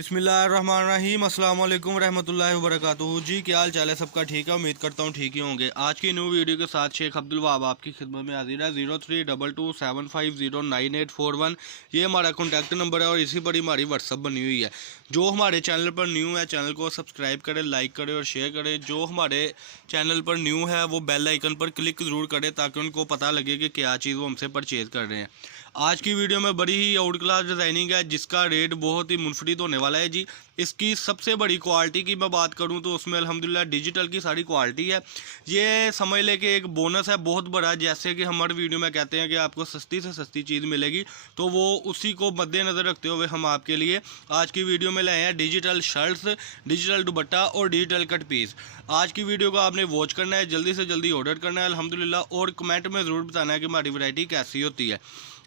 बिस्मिल्लाहिर्रहमानिर्रहीम अस्सलाम वालेकुम रहमतुल्लाहि व बरकातुहू। जी क्या हाल चाल है सबका? ठीक है, उम्मीद करता हूँ ठीक ही होंगे। आज की न्यू वीडियो के साथ शेख अब्दुल वहाब आपकी खिदमत में हाजिर है। 032275099841 ये हमारा कॉन्टैक्ट नंबर है और इसी पर ही हमारी व्हाट्सअप बनी हुई है। जो हमारे चैनल पर न्यू है चैनल को सब्सक्राइब करें, लाइक करें और शेयर करें। जो हमारे चैनल पर न्यू है वो बेल आइकन पर क्लिक ज़रूर करें ताकि उनको पता लगे कि क्या चीज़ वो हमसे परचेज़ कर रहे हैं। आज की वीडियो में बड़ी ही आउट क्लास डिज़ाइनिंग है जिसका रेट बहुत ही मुनफरिद होने वाला है जी। इसकी सबसे बड़ी क्वालिटी की मैं बात करूं तो उसमें अल्हम्दुलिल्लाह डिजिटल की सारी क्वालिटी है। ये समझ ले कि एक बोनस है बहुत बड़ा। जैसे कि हमारे वीडियो में कहते हैं कि आपको सस्ती से सस्ती चीज़ मिलेगी, तो वो उसी को मद्देनज़र रखते हुए हम आपके लिए आज की वीडियो में लाए हैं डिजिटल शर्ट्स, डिजिटल दुपट्टा और डिजिटल कट पीस। आज की वीडियो को आपने वॉच करना है, जल्दी से जल्दी ऑर्डर करना है अल्हम्दुलिल्लाह, और कमेंट में ज़रूर बताना है कि हमारी वैरायटी कैसी होती है।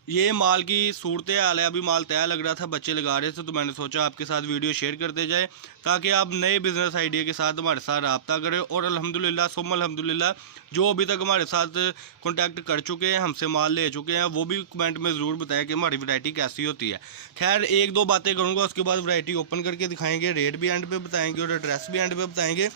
ये माल की सूरत हाल है, अभी माल तैयार लग रहा था, बच्चे लगा रहे थे, तो मैंने सोचा आपके साथ वीडियो शेयर करते जाए ताकि आप नए बिज़नेस आइडिया के साथ हमारे साथ रब्ता करें। और अल्हम्दुलिल्लाह सुम्मा अल्हम्दुलिल्लाह जो अभी तक हमारे साथ कांटेक्ट कर चुके हैं, हमसे माल ले चुके हैं, वो भी कमेंट में ज़रूर बताएं कि हमारी वैरायटी कैसी होती है। खैर एक दो बातें करूँगा, उसके बाद वैरायटी ओपन करके दिखाएँगे, रेट भी एंड पे बताएँगे और एड्रेस भी एंड पे बताएँगे।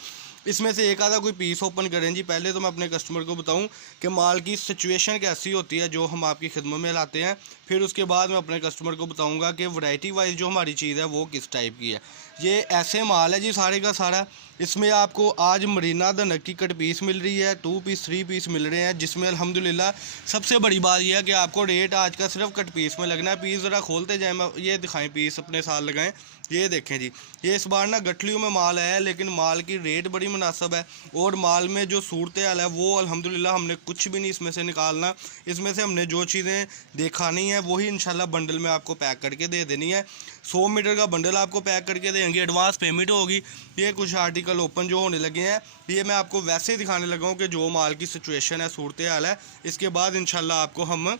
इसमें से एक आधा कोई पीस ओपन करें जी। पहले तो मैं अपने कस्टमर को बताऊं कि माल की सिचुएशन कैसी होती है जो हम आपकी खिदमत में लाते हैं। फिर उसके बाद मैं अपने कस्टमर को बताऊंगा कि वैरायटी वाइज जो हमारी चीज़ है वो किस टाइप की है। ये ऐसे माल है जी सारे का सारा। इसमें आपको आज मरीना धनक की कट पीस मिल रही है, 2 पीस 3 पीस मिल रहे हैं, जिसमें अल्हम्दुलिल्लाह सबसे बड़ी बात यह है कि आपको रेट आज का सिर्फ कट पीस में लगना है। पीस ज़रा खोलते जाएँ, मैं ये दिखाएँ, पीस अपने साथ लगाएँ। ये देखें जी, ये इस बार ना गठलियों में माल आया है, लेकिन माल की रेट बड़ी मुनासिब है और माल में जो सूरत हाल है वो अल्हम्दुलिल्लाह हमने कुछ भी नहीं इसमें से निकालना। इसमें से हमने जो चीज़ें दिखानी है वही इंशाल्लाह बंडल में आपको पैक करके दे देनी है। 100 मीटर का बंडल आपको पैक करके देंगे, एडवांस पेमेंट होगी। ये कुछ आर्टिकल ओपन जो होने लगे हैं, ये मैं आपको वैसे ही दिखाने लगा हूँ कि जो माल की सिचुएशन है, सूरत हाल है। इसके बाद इंशाल्लाह आपको हम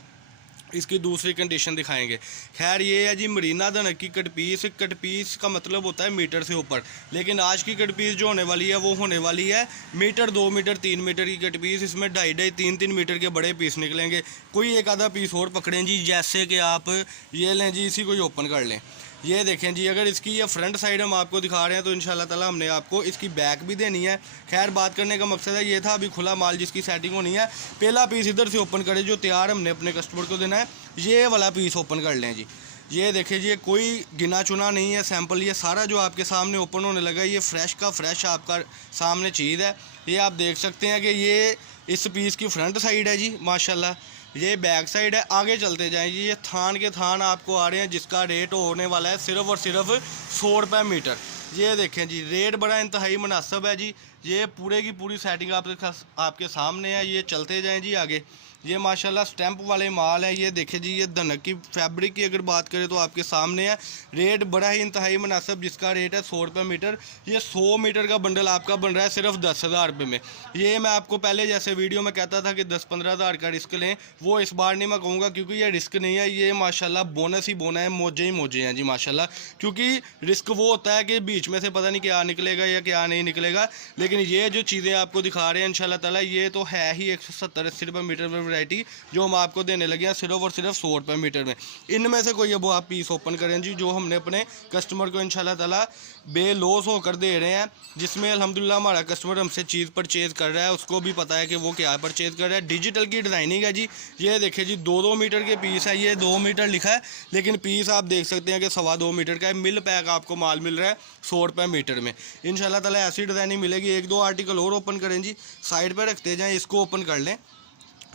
इसकी दूसरी कंडीशन दिखाएंगे। खैर ये है जी मरीना धनक की कट पीस। कट पीस का मतलब होता है मीटर से ऊपर, लेकिन आज की कट पीस जो होने वाली है वो होने वाली है मीटर, 2 मीटर, 3 मीटर की कट पीस। इसमें 2.5, 3 मीटर के बड़े पीस निकलेंगे। कोई एक आधा पीस और पकड़ें जी, जैसे कि आप ये लें जी, इसी को ही ओपन कर लें। ये देखें जी, अगर इसकी ये फ्रंट साइड हम आपको दिखा रहे हैं तो इंशाल्लाह ताला हमने आपको इसकी बैक भी देनी है। खैर बात करने का मकसद है ये था, अभी खुला माल जिसकी सेटिंग होनी है। पहला पीस इधर से ओपन करें जो तैयार हमने अपने कस्टमर को देना है, ये वाला पीस ओपन कर लें जी। ये देखें जी, कोई गिना चुना नहीं है सैंपल, ये सारा जो आपके सामने ओपन होने लगा ये फ्रेश का फ्रेश आपका सामने चीज़ है। ये आप देख सकते हैं कि ये इस पीस की फ्रंट साइड है जी माशाल्लाह, ये बैक साइड है। आगे चलते जाएं जी, ये थान के थान आपको आ रहे हैं जिसका रेट होने वाला है सिर्फ और सिर्फ 100 रुपये मीटर। ये देखें जी, रेट बड़ा इंतहाई मुनासिब है जी। ये पूरे की पूरी सेटिंग आपके सामने है। ये चलते जाएं जी आगे। ये माशाल्लाह स्टैंप वाले माल है। ये देखें जी, ये धनक की फैब्रिक की अगर बात करें तो आपके सामने है। रेट बड़ा ही इंतहाई मुनासिब, जिसका रेट है 100 रुपये मीटर। ये 100 मीटर का बंडल आपका बन रहा है सिर्फ 10,000 रुपये में। ये मैं आपको पहले जैसे वीडियो में कहता था कि 10-15 हज़ार का रिस्क लें, वो इस बार नहीं मैं कहूँगा, क्योंकि ये रिस्क नहीं है। ये माशाल्लाह बोनस ही बोना है, मौजे ही मौजे हैं जी माशाल्लाह। क्योंकि रिस्क वो होता है कि बीच में से पता नहीं क्या निकलेगा या क्या नहीं निकलेगा, लेकिन ये जो चीज़ें आपको दिखा रहे हैं इंशाल्लाह ताला ये तो है ही 170-80 रुपये मीटर में वैरायटी जो हम आपको देने लगे हैं सिर्फ और सिर्फ 100 रुपये मीटर में। इनमें से कोई अब आप पीस ओपन करें जी, जो हमने अपने कस्टमर को इंशाल्लाह ताला बेलॉस होकर दे रहे हैं, जिसमें अल्हम्दुलिल्लाह हमारा कस्टमर हमसे चीज़ परचेज़ कर रहा है, उसको भी पता है कि वो क्या परचेज़ कर रहा है। डिजिटल की डिज़ाइनिंग है जी। ये देखिए जी, 2-2 मीटर के पीस है। ये 2 मीटर लिखा है, लेकिन पीस आप देख सकते हैं कि 2.25 मीटर का है। मिल पैक आपको माल मिल रहा है 100 रुपये मीटर में। इंशाल्लाह ताला ऐसी डिज़ाइनिंग मिलेगी। 1-2 आर्टिकल और ओपन करें जी, साइड पर रखते जाएँ, इसको ओपन कर लें।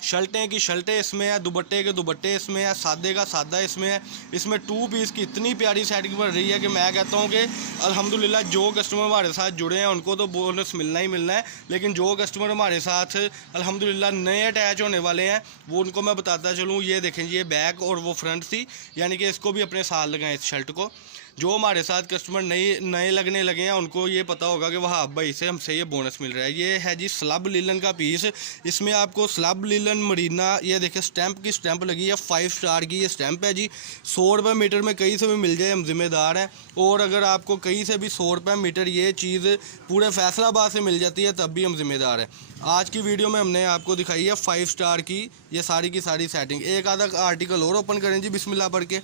शर्टें की शर्टें इसमें है, दुपट्टे के दुपट्टे इसमें है, सादे का सादा इसमें है। इसमें 2 पीस की इतनी प्यारी सेटिंग बन रही है कि मैं कहता हूँ कि अल्हम्दुलिल्लाह जो कस्टमर हमारे साथ जुड़े हैं उनको तो बोनस मिलना ही मिलना है, लेकिन जो कस्टमर हमारे साथ अल्हम्दुलिल्लाह नए अटैच होने वाले हैं वो उनको मैं बताता चलूँ। ये देखें जी, ये बैक और वो फ्रंट थी, यानी कि इसको भी अपने साथ लगाएं इस शर्ट को। जो हमारे साथ कस्टमर नए लगने लगे हैं उनको ये पता होगा कि वहाब भाई से हमसे ये बोनस मिल रहा है। ये है जी स्लब लीलन का पीस। इसमें आपको स्लब लीलन मरीना, ये देखिए स्टैंप की स्टैंप लगी है, 5 स्टार की ये स्टैंप है जी। 100 रुपये मीटर में कहीं से भी मिल जाए हम जिम्मेदार हैं। और अगर आपको कहीं से भी 100 रुपये मीटर ये चीज़ पूरे फैसलाबाद से मिल जाती है तब भी हम जिम्मेदार हैं। आज की वीडियो में हमने आपको दिखाई है 5 स्टार की ये सारी की सारी सेटिंग। एक आधा आर्टिकल और ओपन करें जी बिस्मिल्लाह पढ़ के।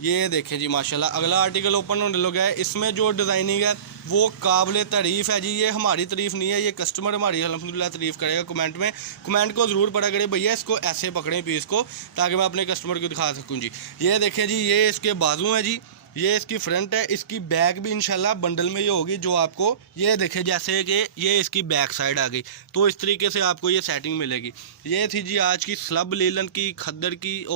ये देखें जी माशाल्लाह, अगला आर्टिकल ओपन होने लगा है। इसमें जो डिज़ाइनिंग है वो काबिल तारीफ़ है जी। ये हमारी तारीफ़ नहीं है, ये कस्टमर हमारी अल्हम्दुलिल्लाह तारीफ़ करेगा कमेंट में। कमेंट को ज़रूर पढ़ा करें भैया, इसको ऐसे पकड़ें पीस को, ताकि मैं अपने कस्टमर को दिखा सकूँ जी। ये देखें जी, ये इसके बाजू हैं जी, ये इसकी फ्रंट है। इसकी बैक भी इंशाल्लाह बंडल में ये होगी जो आपको, ये देखें जैसे कि ये इसकी बैक साइड आ गई, तो इस तरीके से आपको ये सेटिंग मिलेगी। ये थी जी आज की स्लब लीलन की, खद्दर की,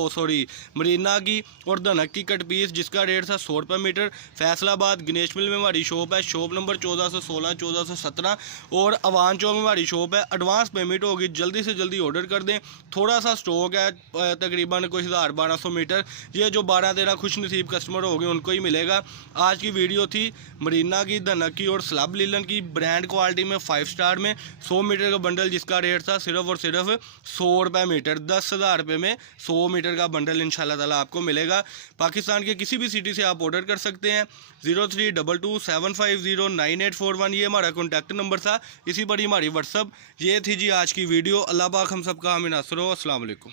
मरीना की और धनक की कट पीस, जिसका रेट था 100 रुपये मीटर। फैसलाबाद गणेश मिल में हमारी शॉप है, शॉप नंबर 1416 1417, और अवान चौक में हमारी शॉप है। एडवांस पेमेंट होगी, जल्दी से जल्दी ऑर्डर कर दें। थोड़ा सा स्टॉक है, तकरीबन कोई 1000-1200 मीटर। ये जो 12-13 खुश नसीब कस्टमर होंगे उनको ही मिलेगा। आज की वीडियो थी मरीना की, धनक की और स्लब लीलन की, ब्रांड क्वालिटी में 5 स्टार में 100 मीटर का बंडल, जिसका रेट था सिर्फ और सिर्फ 100 रुपये मीटर। 10,000 रुपये में 100 मीटर का बंडल इंशाल्लाह ताला आपको मिलेगा। पाकिस्तान के किसी भी सिटी से आप ऑर्डर कर सकते हैं। 0322750981 ये हमारा कॉन्टैक्ट नंबर था, इसी पर ही हमारी व्हाट्सअप। ये थी जी आज की वीडियो। अल्लाह पाक हम सबका आमीन नासर हो। अस्सलाम वालेकुम।